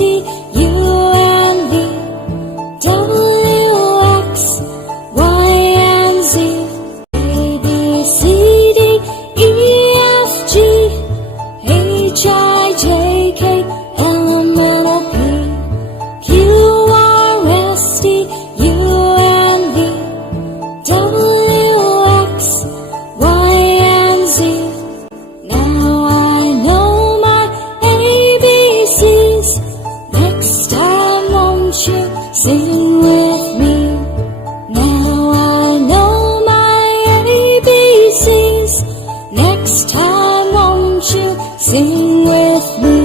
T U N V W X Y and Z A B C D E F G H I J K L M N O P Q R S T U N V W X Y and Z Now I know my ABCs Next time won't you sing with me Now I know my ABCs Next time won't you sing with me